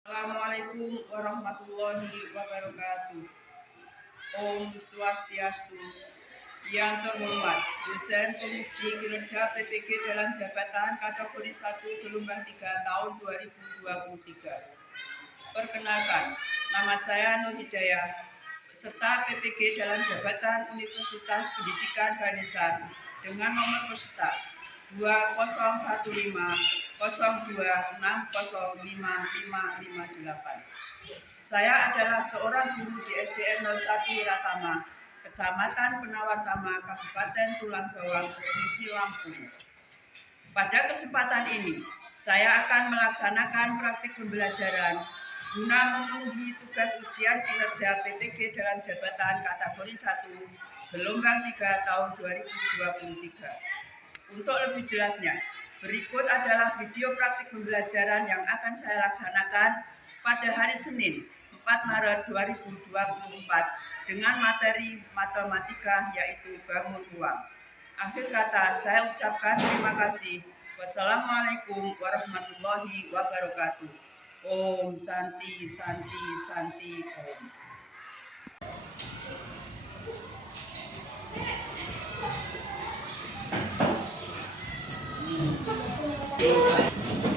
Assalamualaikum warahmatullahi wabarakatuh. Om Swastiastu. Yang terhormat, dosen penguji kinerja PPG dalam jabatan kategori 1 gelombang 3 tahun 2023. Perkenalkan, nama saya Nur Hidayah, peserta PPG dalam jabatan Universitas Pendidikan Ganesha dengan nomor peserta 201502605558. Saya adalah seorang guru di SDN 01 Wiratama, Kecamatan Penawartama, Kabupaten Tulang Bawang, Provinsi Lampung. Pada kesempatan ini, saya akan melaksanakan praktik pembelajaran guna memenuhi tugas ujian kinerja PPG dalam jabatan kategori 1 gelombang 3 tahun 2023. Untuk lebih jelasnya, berikut adalah video praktik pembelajaran yang akan saya laksanakan pada hari Senin 4 Maret 2024 dengan materi matematika yaitu bangun uang. Akhir kata saya ucapkan terima kasih. Wassalamualaikum warahmatullahi wabarakatuh. Om Santi Santi Santi Om.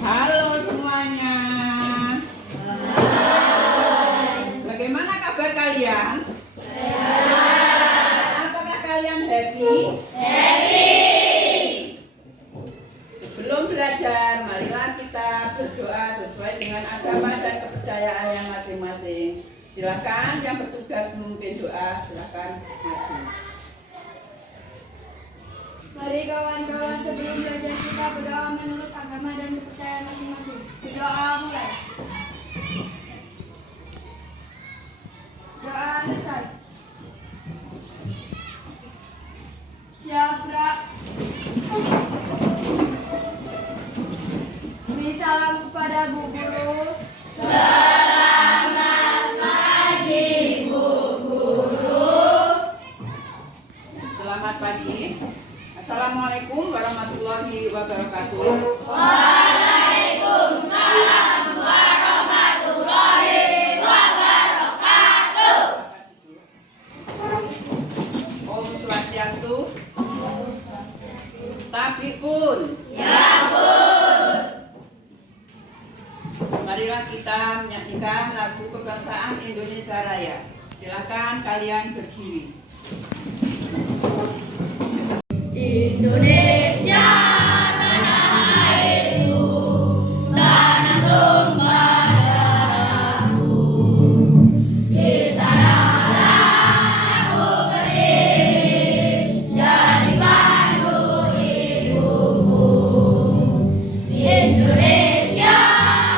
Halo semuanya. Bagaimana kabar kalian? Apakah kalian happy? Sebelum belajar, marilah kita berdoa sesuai dengan agama dan kepercayaan yang masing-masing. Silakan yang bertugas memimpin doa, silakan maju. Mari kawan-kawan, sebelum belajar kita berdoa menurut agama dan kepercayaan masing-masing. Berdoa mulai. Doa selesai. Siapa? Beri salam kepada Bu Guru. Selamat pagi, Bu Guru. Selamat pagi. Assalamualaikum warahmatullahi wabarakatuh. Waalaikumsalam warahmatullahi wabarakatuh. Om Swastiastu. Tabikun. Ya Bun. Marilah kita menyanyikan lagu kebangsaan Indonesia Raya. Silakan kalian berdiri. Indonesia tanah airku, tanah tumpah darahku. Di sanalah aku berdiri, jadi pandu hidupku. Indonesia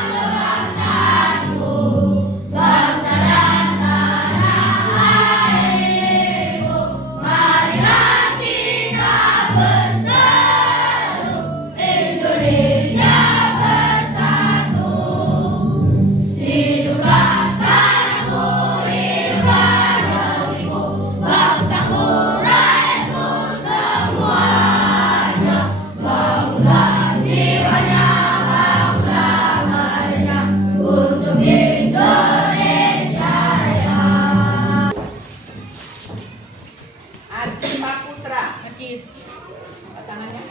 kebangsaanku, bangsa dan tanah airku. Marilah kita bersatu, Indonesia bersatu. Hiduplah tanahku, hiduplah negeriku, bangsaku, rakyatku semuanya. Bangunlah jiwanya, bangunlah badannya untuk Indonesia Raya. Arji Paputra. Arji. Apa tangannya?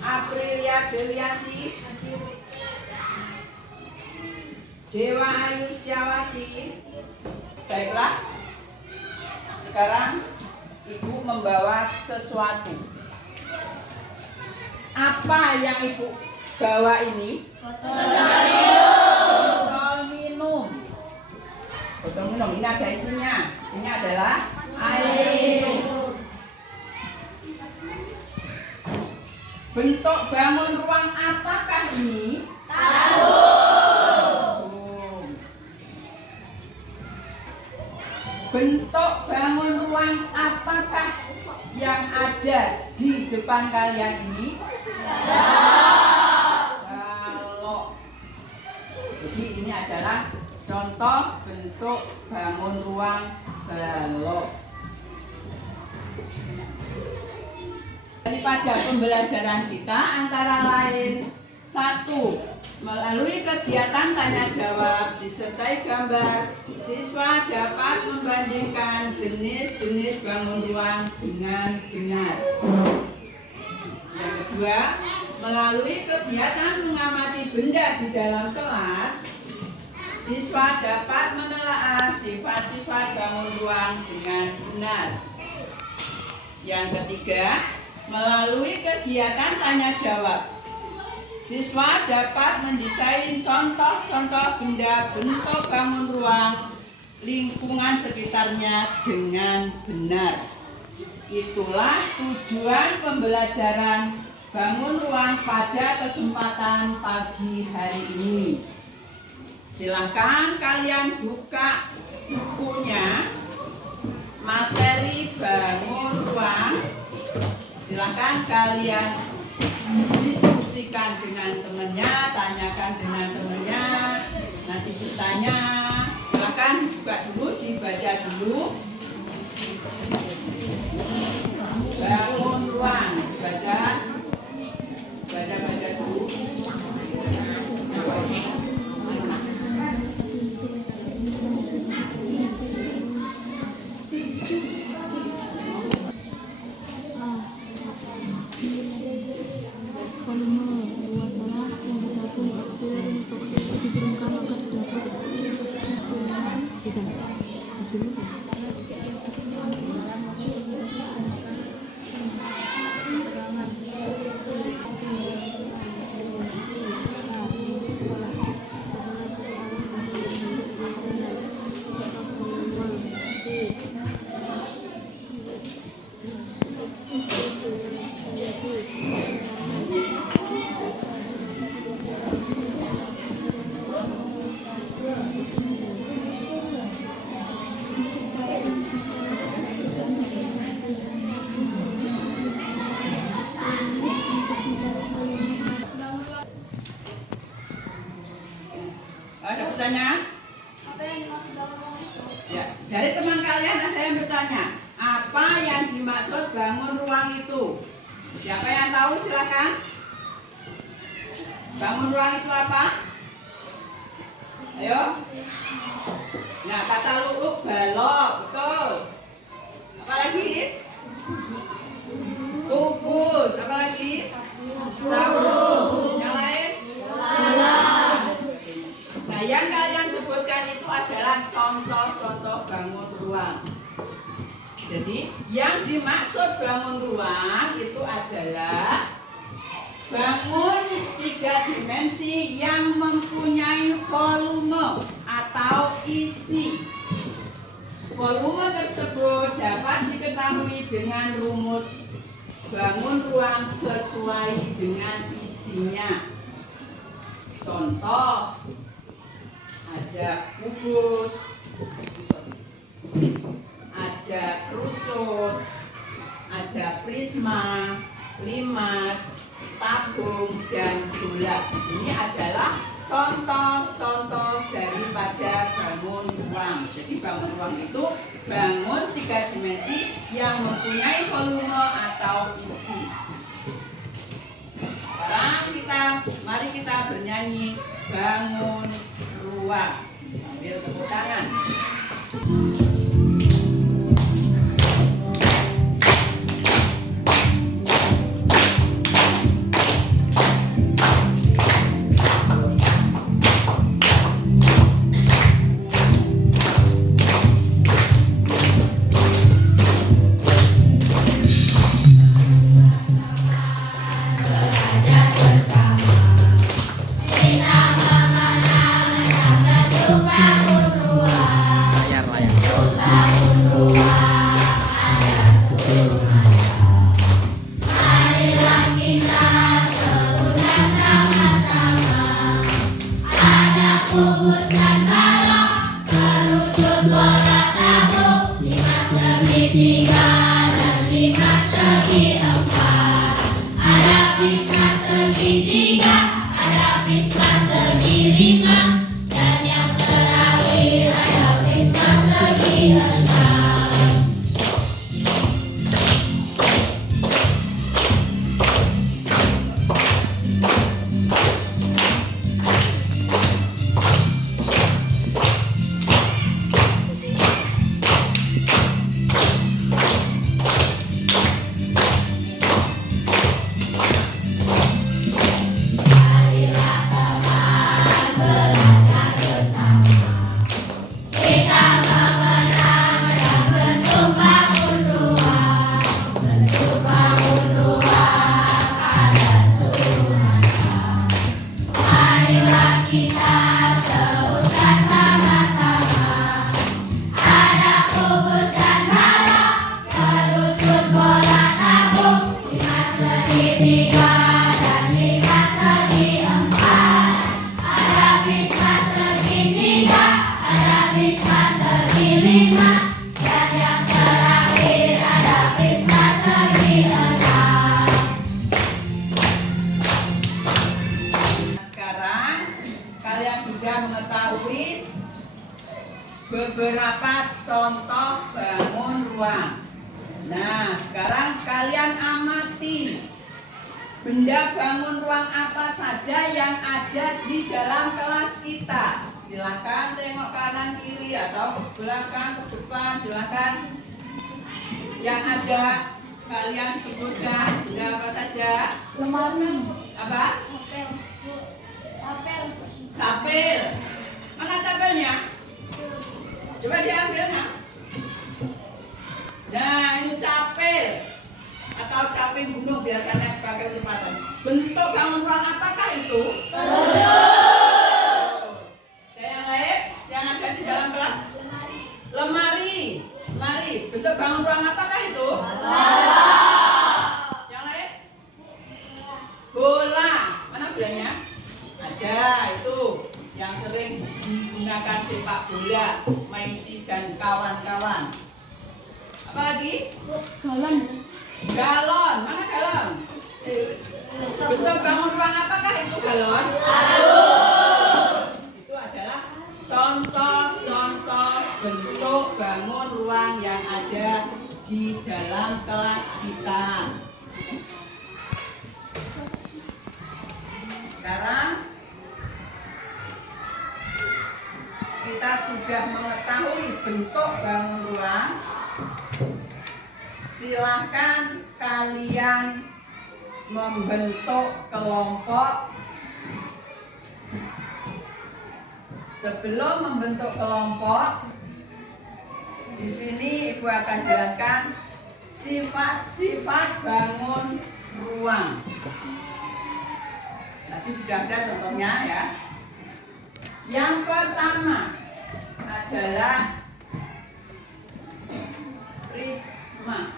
Aprilia Delianti. Dewa Ayu Setiawati. Baiklah. Sekarang Ibu membawa sesuatu. Apa yang Ibu bawa ini? Botol minum. Botol minum ini ada isinya. Isinya adalah air minum. Bentuk bangun ruang apakah ini? Tahu. Bentuk bangun ruang apakah yang ada di depan kalian ini? Balok. Jadi ini adalah contoh bentuk bangun ruang balok. Daripada pembelajaran kita antara lain 1. Melalui kegiatan tanya jawab disertai gambar, siswa dapat membandingkan jenis-jenis bangun ruang dengan benar. Yang kedua, melalui kegiatan mengamati benda di dalam kelas, siswa dapat menelaah sifat-sifat bangun ruang dengan benar. Yang ketiga, melalui kegiatan tanya jawab, siswa dapat mendesain contoh-contoh benda bentuk bangun ruang lingkungan sekitarnya dengan benar. Itulah tujuan pembelajaran bangun ruang pada kesempatan pagi hari ini. Silakan kalian buka bukunya, materi bangun ruang. Silakan kalian diskusikan dengan temannya, tanyakan dengan temannya, nanti ditanya. Silakan buka dulu, dibaca dulu. Bangun ruang, baca dulu. Ada pertanyaan? Apa yang dimaksud bangun ruang itu? Ya, dari teman kalian ada yang bertanya, apa yang dimaksud bangun ruang itu? Siapa yang tahu silakan? Bangun ruang itu apa? Ayo. Nah, kata luluk balok, betul. Apa lagi? Kubus, apa lagi? Tabung. Yang lain? Nah, yang kalian sebutkan itu adalah contoh-contoh bangun ruang. Jadi, yang dimaksud bangun ruang itu adalah bangun 3 dimensi yang mempunyai volume atau isi. Volume tersebut dapat diketahui dengan rumus bangun ruang sesuai dengan isinya. Contoh, ada kubus, ada kerucut, ada prisma, limas, tabung, dan bulat. Ini adalah contoh-contoh daripada bangun ruang. Jadi bangun ruang itu bangun 3 dimensi yang mempunyai volume atau isi. Sekarang mari kita bernyanyi bangun ruang. Sambil tepuk tangan. mengetahui beberapa contoh bangun ruang. Nah, sekarang kalian amati benda bangun ruang apa saja yang ada di dalam kelas kita. Silakan tengok kanan kiri atau ke belakang, ke depan, silakan. Yang ada kalian sebutkan benda apa saja? Lemari. Apa? Tapel. Tapel. Capil. Mana capilnya? Coba diambil, nak. Nah, ini capil atau caping gunung biasanya dipakai untuk paten. Bentuk bangun ruang apakah itu? Dan yang lain yang ada di dalam kelas? Lemari. Lemari. Bentuk bangun ruang apakah itu? Yang lain? Bola. Mana bolanya? Ada itu yang sering digunakan sepak bola, Maisi dan kawan-kawan. Apa lagi? Galon. Galon. Mana galon? Bentuk bangun ruang apakah itu galon? Itu adalah contoh-contoh bentuk bangun ruang yang ada di dalam kelas kita. Sekarang kita sudah mengetahui bentuk bangun ruang. Silahkan kalian membentuk kelompok. Sebelum membentuk kelompok, di sini Ibu akan jelaskan sifat-sifat bangun ruang. Tadi sudah ada contohnya ya. Yang pertama adalah prisma.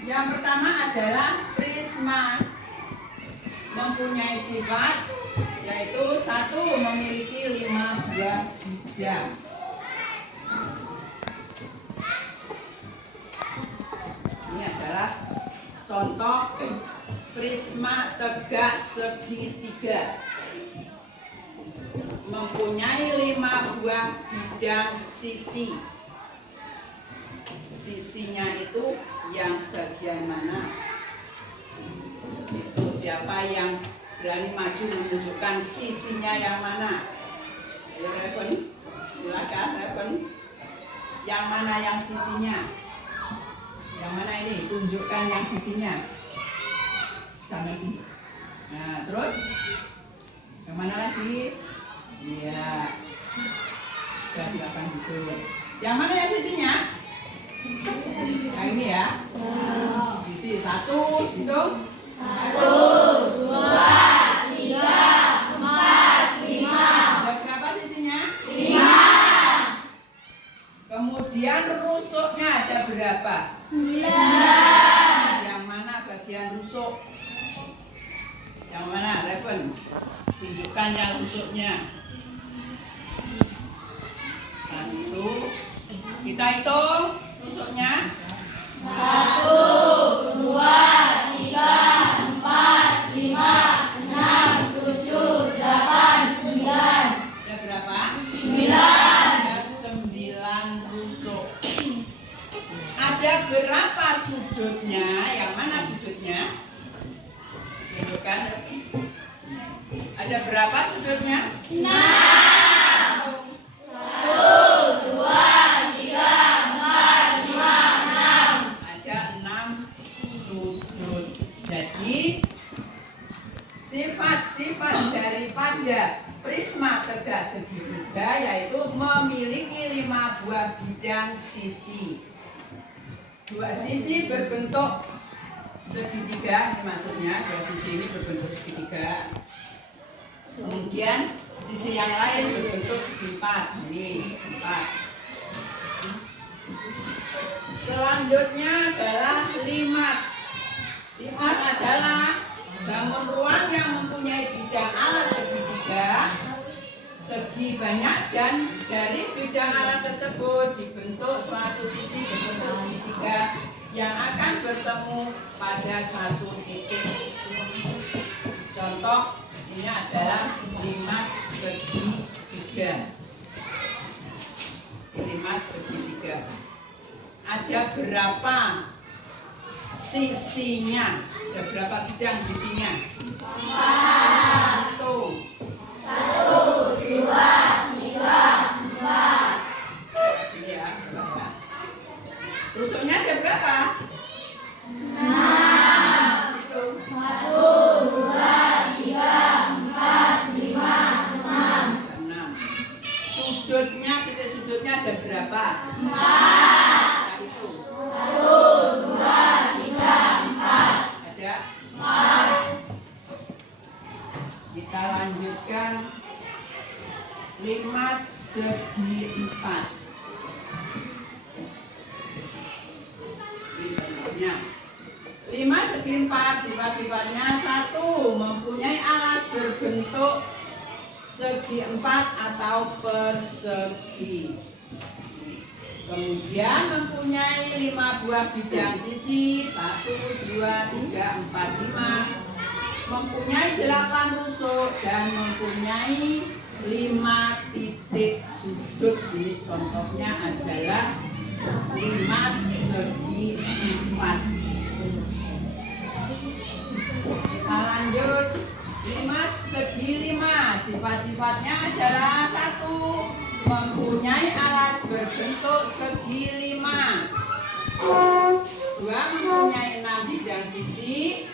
Yang pertama adalah prisma, mempunyai sifat yaitu satu, memiliki 5 buah bidang. Ini adalah contoh prisma tegak segitiga, mempunyai 5 buah bidang sisi. Sisinya itu yang bagian mana? Itu siapa yang berani maju menunjukkan sisinya yang mana? Ayo Reven, silakan Reven. Yang mana yang sisinya? Yang mana ini? Tunjukkan yang sisinya. Sama ini. Nah, terus yang mana lagi? Iya. Ya, silakan gitu. Yang mana yang sisinya? Nah, ini ya. Sisi 1, hitung. 1, 2, 3, 4, 5. Ada berapa sisinya? 5. Kemudian rusuknya ada berapa? 9. Yang mana bagian rusuk? Yang mana, Reven? Tunjukkan yang rusuknya. 1. Kita hitung rusuknya. 1, 2, 3, 4, 5, 6, 7, 8, 9. Ada berapa? 9. Ada 9 rusuk. Ada berapa sudutnya? Yang mana sudutnya? Tunjukkan. Ada berapa sudutnya? 6. 1, 2, 3, 4, 5, 6. Ada 6 sudut. Jadi sifat-sifat daripada prisma tegak segitiga yaitu memiliki 5 buah bidang sisi. 2 sisi berbentuk segitiga, ini maksudnya 2 sisi ini berbentuk segitiga. Kemudian sisi yang lain berbentuk segi empat. Ini segi empat. Selanjutnya adalah limas. Limas adalah bangun ruang yang mempunyai bidang alas segitiga, segi banyak, dan dari bidang alas tersebut dibentuk suatu sisi berbentuk segitiga yang akan bertemu pada satu titik. Contoh ini adalah 5 segitiga. 5 segitiga. Ada berapa sisinya? Ada berapa bidang sisinya? 1, 2, 3, 4. Ini ya, berapa? Rusuknya ada berapa? 6. Itu. 1, 2, 3, 4, 5, 6. Sudutnya, titik sudutnya ada berapa? 4. Nah, itu. 1, 2, 3, 4. Ada 4. Kita lanjutkan 5 segi 4. Ini bentuknya. 5 segi 4 sifat-sifatnya. 1. Mempunyai alas berbentuk segi 4 atau persegi. Kemudian mempunyai 5 buah bidang sisi. 1, 2, 3, 4, 5. Mempunyai 8 rusuk dan mempunyai 5 titik sudut. Ini contohnya adalah 5 segi 4. Kita lanjut 5 segi 5. Sifat-sifatnya adalah 1. Mempunyai alas berbentuk segi 5. 2. Mempunyai 6 bidang sisi.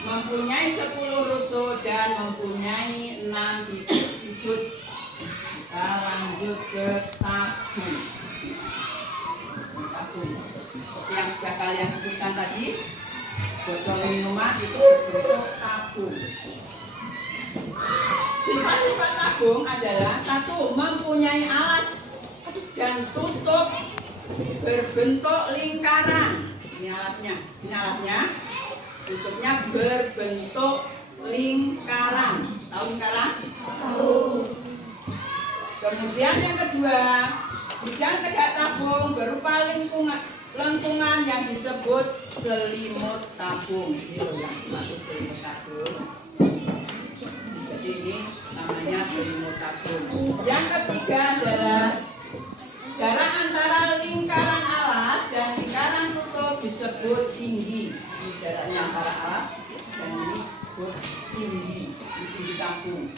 Mempunyai 10 rusuk dan mempunyai 6 titik sudut. Kita lanjut ke tabung. Tabung. Seperti yang sudah kalian sebutkan tadi, botol minuman itu berbentuk tabung. Sifat-sifat tabung adalah 1. Mempunyai alas dan tutup berbentuk lingkaran. Ini alasnya. Ini alasnya. Tutupnya berbentuk lingkaran. Tahu lingkaran? Tahu. Kemudian yang kedua, bidang tegak tabung berupa lengkungan yang disebut selimut tabung. Ini loh yang dimaksud selimut tabung. Jadi ini namanya selimut tabung. Yang ketiga adalah jarak antara lingkaran alas dan lingkaran tutup disebut tinggi. Ini jaraknya antara alas dan ini disebut tinggi. Ini tinggi tabung.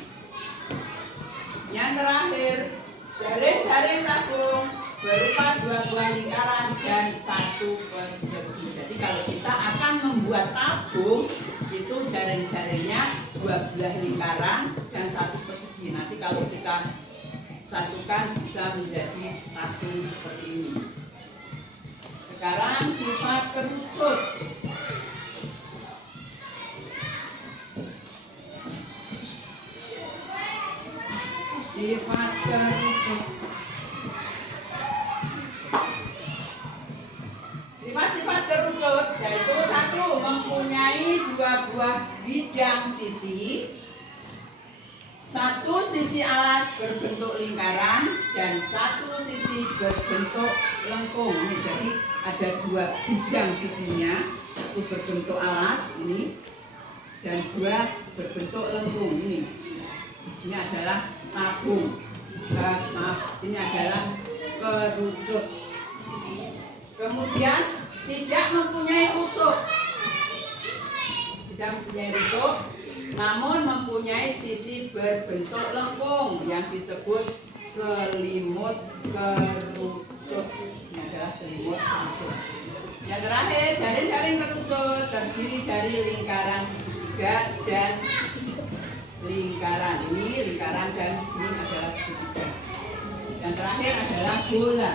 Yang terakhir, jaring-jaring tabung berupa 2 buah lingkaran dan 1 persegi. Jadi kalau kita akan membuat tabung, itu jaring-jaringnya 2 buah lingkaran dan 1 persegi. Nanti kalau kita satukan bisa menjadi tabung seperti ini. Sekarang sifat kerucut. Sifat kerucut. Sifat-sifat kerucut yaitu 1. Mempunyai 2 buah bidang sisi. 1 sisi alas berbentuk lingkaran dan 1 sisi berbentuk lengkung. Ini jadi ada 2 bidang sisinya, 1 berbentuk alas ini dan 2 berbentuk lengkung ini. Ini adalah tabung. Maaf, ini adalah kerucut. Kemudian tidak mempunyai rusuk. Tidak mempunyai rusuk, namun mempunyai sisi berbentuk lengkung yang disebut selimut kerucut. Ini adalah selimut kerucut. Yang terakhir, jaring-jaring kerucut terdiri dari lingkaran segitiga dan lingkaran. Ini lingkaran dan ini adalah segitiga. Yang terakhir adalah bola.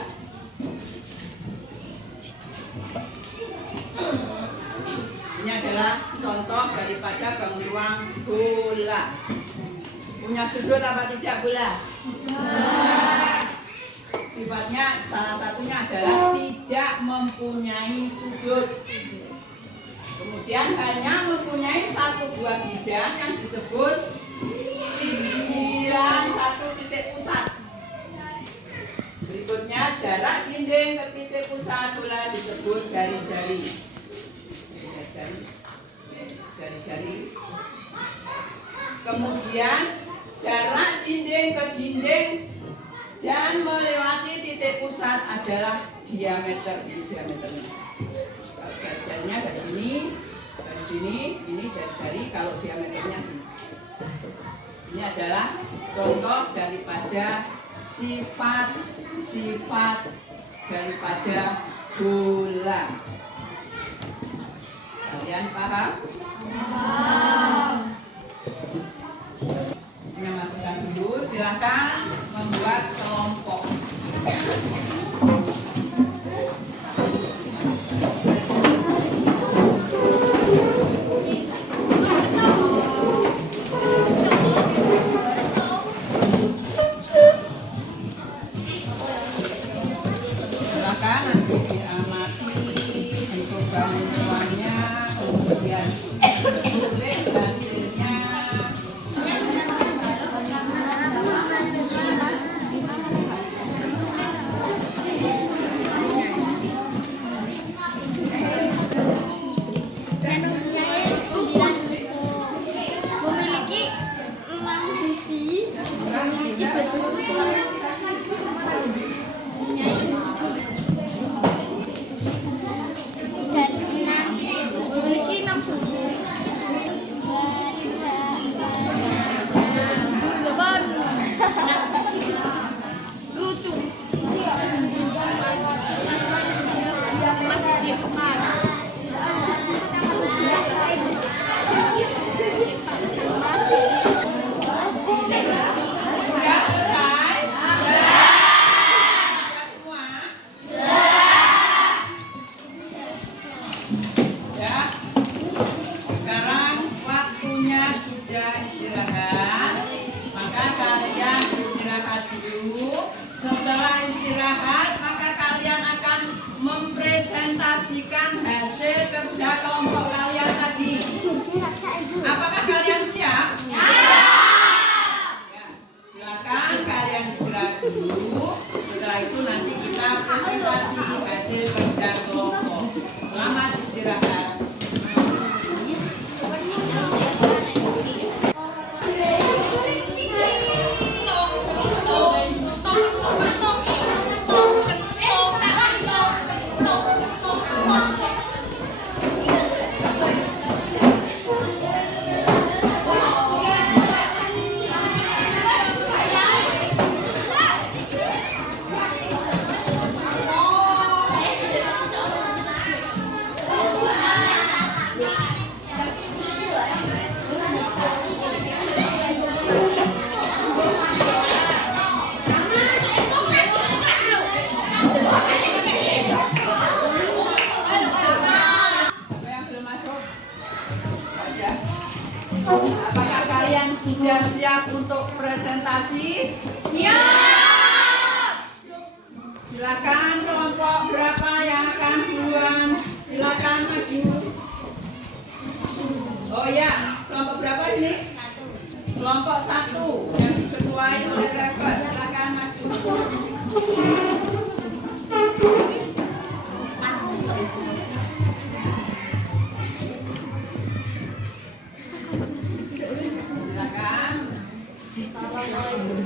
Ini adalah contoh daripada bentuan bola. Punya sudut apa tidak bola? Sifatnya salah satunya adalah tidak mempunyai sudut. Kemudian hanya mempunyai 1 buah bidang yang disebut pinggiran 1 titik pusat. Berikutnya Ingat, jarak dinding ke titik pusat bola disebut jari-jari. Jari-jari. Kemudian jarak dinding ke dinding dan melewati titik pusat adalah diameter. Ini diameternya. Jari-jarinya dari sini, ini jari-jari. Kalau diameternya sini. Ini adalah contoh daripada sifat daripada bola. Kalian paham? Paham. Ini masukkan dulu, silakan membuat kelompok. Silakan nanti diamati, dicoba semuanya, kemudian tulis hasilnya. Memiliki 6 sisi, memiliki bentuk sesuai dan 6 memiliki 6 suku. Lebar, lucu, masih diempat. Sudah selesai? Sudah semua? Ya. Sekarang waktunya sudah istirahat. Maka kalian istirahat dulu. Setelah istirahat, maka kalian akan mempresentasikan hasil kerja kelompok kalian tadi. Apakah kalian siap? Ya, silakan kalian istirahat dulu. Setelah itu nanti kita presentasi hasil kerja kelompok. Selamat istirahat. Apa yang belum masuk? Aja. Apakah kalian sudah siap untuk presentasi? Siap. Silakan kelompok berapa yang akan duluan? Silakan maju. Oh ya, kelompok berapa ini? Kelompok 1 yang diketuai oleh Rektor. Silakan maju. Silakan. Assalamualaikum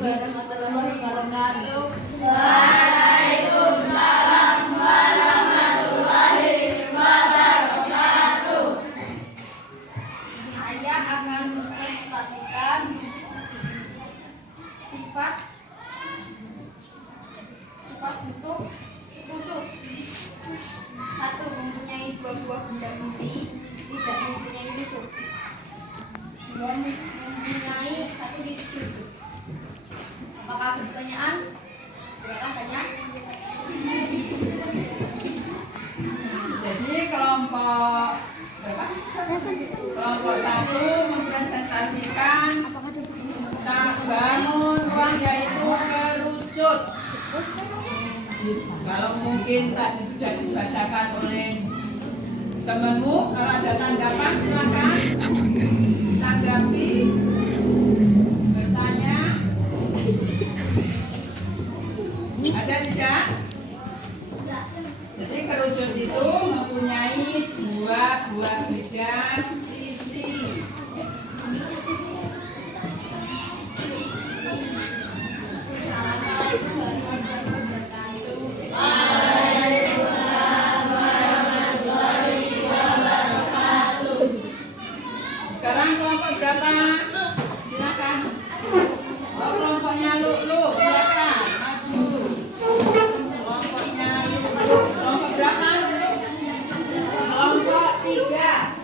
warahmatullahi wabarakatuh. Saya akan mempresentasikan sifat bentuk kerucut. 1. Mempunyai 2 buah benda sisi, tidak mempunyai rusuk. 2. Mempunyai 1 titik sudut. Apakah ada pertanyaan? Silakan tanya. Jadi kelompok berapa? Kelompok 1 mempresentasikan tak bangun ruang yaitu kerucut. Kalau mungkin tadi sudah dibacakan oleh temanmu, kalau ada tanggapan silakan tanggapi, bertanya. Ada tidak? dua bidang sisi. Assalamualaikum warahmatullahi wabarakatuh. Sekarang kelompok berapa? Silakan. Oh, kelompoknya Lulu, silakan maju. Kelompoknya Lulu, kelompok berapa? Kelompok 3.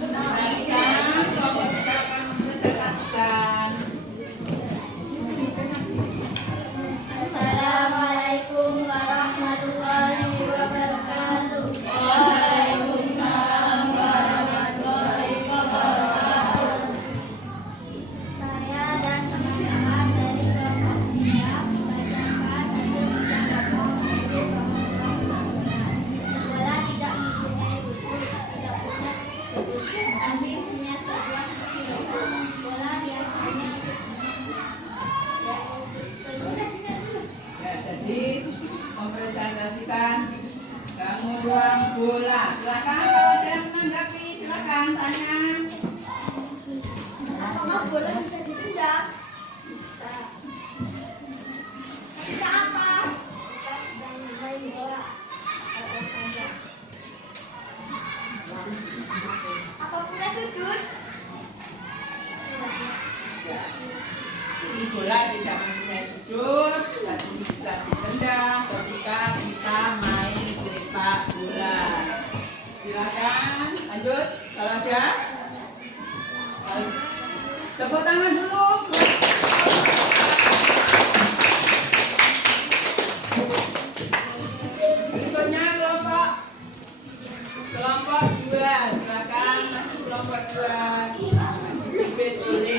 Perhatikan, kelompok 3 akan mempresentasikan. Assalamualaikum warahmatullahi wabarakatuh. Waalaikumsalam warahmatullahi wabarakatuh. Saya dan teman-teman dari kelompok 3 membacakan hasil ujian rapor untuk pembangunan. Sekolah tidak mempunyai busur, tidak punya sudut, tapi punya sebuah sisi lorong. Bola biasanya Ya, jadi mempresentasikan kamu ruang bola. Silakan kalau ada yang menanggapi, silakan tanya. apakah bola bisa ditendang? Bisa. Kita apa? Kita sedang bermain bola. Apa punya sudut? Ya. Ini bola tidak mempunyai sudut, tapi bisa ditendang ketika kita main sepak bola. Silakan, lanjut. Kalau ada, tepuk tangan dulu. Berikutnya kelompok 2. Silakan maju kelompok 2. Dipimpin oleh